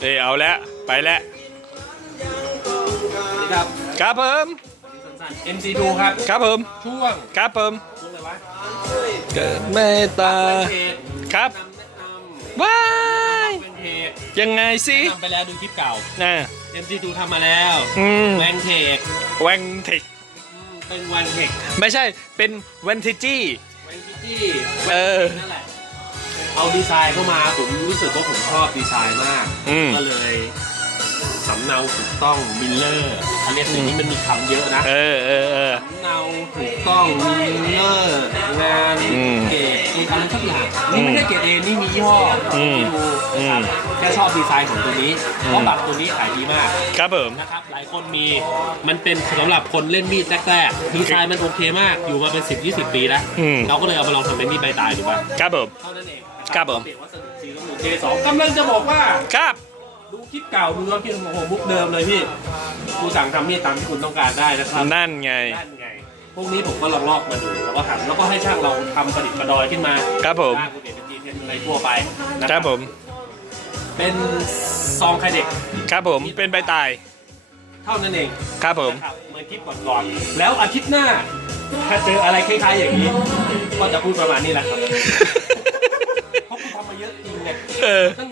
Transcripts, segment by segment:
เอยเอาแล้วไปแล้วนี่ครับครับผมสั้นๆ MC2 ครับ ครับผมช่วงครับผมช่วงอะไรวะเกิดเมตตาเพจครับแนะนำว้ายเป็นเพจยังไงสิแนะนำไปแล้วดูคลิปเก่า น่ะ MC2 ทำมาแล้วอืม แวนเทคแวงเทคอืมเป็นแวนเทคไม่ใช่เป็นแวนทิจี้แวนซิตี้เออ นั่นแหละ เอาดีไซน์เข้ามาผมรู้สึกว่าผมชอบดีไซน์มาก อืม ก็เลย สำเนาถูกต้องมิลเลอร์เขาเรียกสิ่งนี้มันมีคำเยอะนะเออเออเออ สำเนาถูกต้องมิลเลอร์งานอืมเกรดเออะไรสักอย่างนี่ไม่ใช่เกรดเอนี่มียี่ห้ออืมที่ดูนะครับอืม แค่ชอบดีไซน์ของตัวนี้เพราะบัตรตัวนี้ขายดีมาก ครับผม นะครับหลายคนมีมันเป็นสำหรับคนเล่นมีดแรกๆดีไซน์มันโอเคมากอยู่มาเป็น 10 20 ปีแล้วอืม เราก็เลยเอามาลองทำเป็นมีดใบตายดูบ้างครับผม เท่านั้นเองครับผม เปลี่ยนวัสดุสีต้องเจสองกำลังจะบอกว่า ครับ ดูคลิปเก่าดูย้อนคลิปโอ้โหมุกเดิมเลยพี่กูสั่งทำมีดตามที่คุณต้องการได้นะครับนั่นไง นั่นไงพวกนี้ผมก็ลองลอกมาดูแล้วก็ทำแล้วก็ให้ช่างเราทำประดิษฐ์ประดอยขึ้นมาครับผมสร้างคุณเอกเป็นจีเทนอะไรทั่วไปนะครับผมเป็นซองไข่เด็ก ครับผมเป็นใบตายเท่านั้นเองครับผม นะครับเหมือนคลิปก่อนๆแล้วอาทิตย์หน้าถ้าเจออะไรคล้ายๆอย่างนี้ ก็จะพูดประมาณนี้แหละครับเพราะคุณทำมาเยอะจริงไง เออตั้ง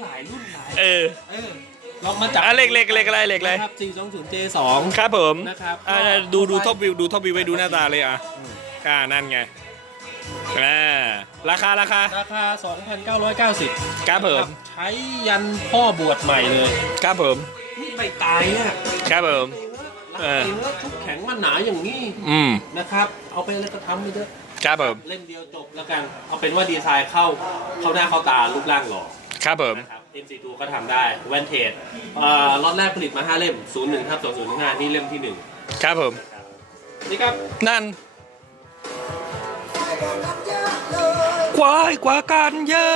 ลองมาจับอะเหล็กเหล็กเหล็กอะไรเหล็กอะไรนะครับ 420J2 ครับผมนะครับอ่าดูดูท็อปวิวดูท็อปวิวไว้ดูหน้าตาเลยอะอ่านั่นไงอ่าราคาราคา ราคา 2,990ครับผม ใช้ยันพ่อบวชใหม่เลยครับผมนี่ไม่ตายเนี่ยครับผมรักเออเองว่าชุบแข็งมันหนาอย่างนี้อืมนะครับ เอาไปแล้วก็ทำไปเถอะครับผมเล่มเดียวจบแล้วกัน เอาเป็นว่าดีไซน์เข้าเข้าหน้าเข้าตารูปร่างหล่อครับผม นะครับ MC2 ก็ทำได้แวนเทจเอ่อล็อตแรกผลิตมา 5 เล่ม 01ทับ2005นี่เล่มที่ ครับผม 1 นี่ครับ นั่นควายกว่ากันเยอะ